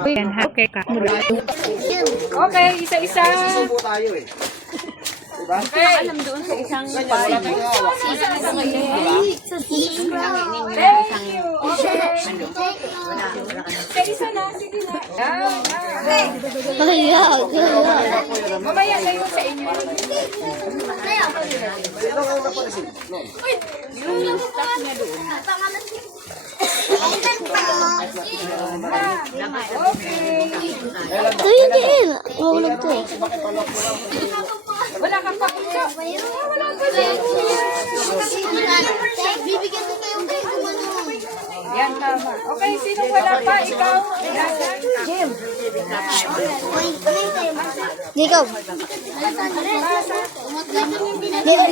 Okay ka. Okay, isa-isa. Susubo tayo eh. Diba? Okay. Alam doon sa isang Wala tayong hawak. Thank you. Okay. Isa na, sige na. Mamaya kayo sa inyo. Ito ang naparesin. No. Wala kang pakita. Wala pa siya. Bibigyan ko kayo Yan, tama. Okay, sino wala pa? Ikaw? Jim. Jacob.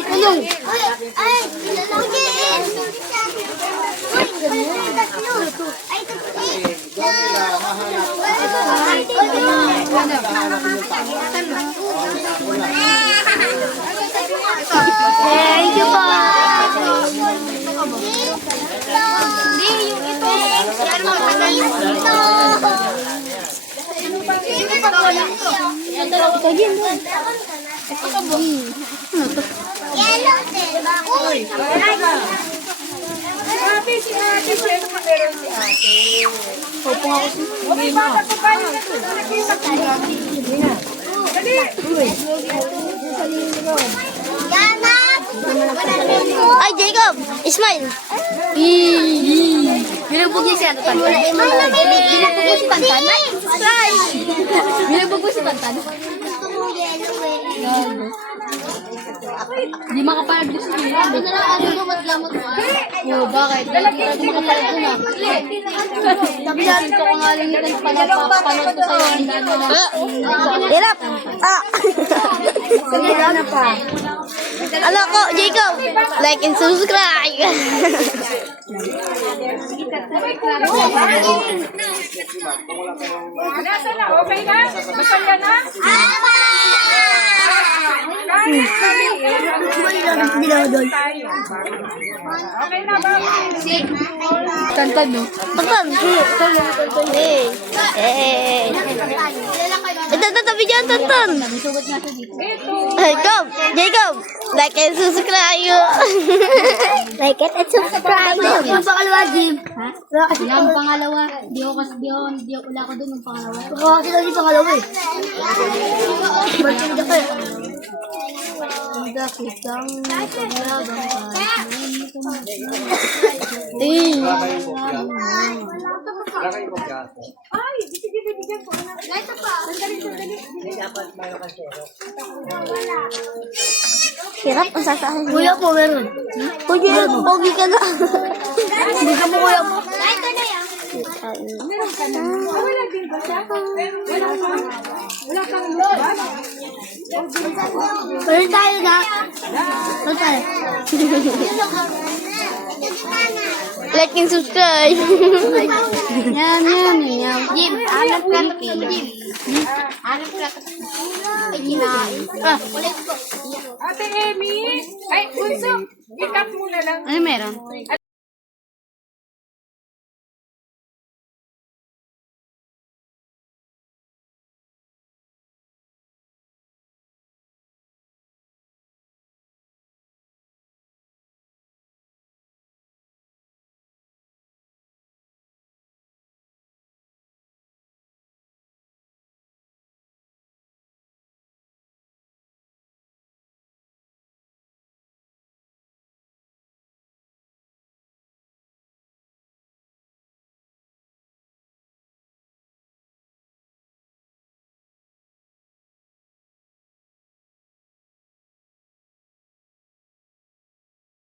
Tulong. Ay, thank you po. Hindi, yung ito. Yan mo, magaling ito. Ito din mo. Ito mo. Yellow din. Uy. Grabe si ate. Siyempre meron si ate. Opo ako si Okay, bata ko ba yung Dali. Yana. Ay, Jacob. Smile. Binugbog niya siya. Binugbog mo si Tantan. Binugbog mo si Tantan. Di makapalag din siya. Ito na lang ano lumot lamot mo. Oo, bakit? Hindi makapalag din ah. Sabi natin ko kung aling ito yung panapapanood ko sa'yo. Hirap! Ah! Kaya na pa. Hello ko, Jacob! Like and subscribe! Nasa na? Okay na? Masaya na? Okay na ba? Tantan, no? Tantan! Hey! Hey! Ito, tabi dyan, Tantan! Jacob! Jacob! Like and subscribe! Like it and subscribe! Yung pangalawa, Jim? Ha? Yung pangalawa. Di ako wala ko dun yung pangalawa. Baka kasi lang yung pangalawa eh. Ba't yung daka eh? Hindi kitang paglagang Ay, sige, bibigyan ko. Ito pa. Sandali. hirap ang sasahin. Kuya po, meron. Kuya, pogi ka na. Hindi ka mo kuya mo. Ito na yan. Meron ka na. Wala din ba siya? Wala pa. Wala kang ba? Meron tayo na. Meron tayo. Like and subscribe. Yan. Jim, alam ka na Jim. Alam ka na. Ay, kinain. Ulit ko. Ate Amy. Ay, Bunso. I-cut mo na lang. Ano meron?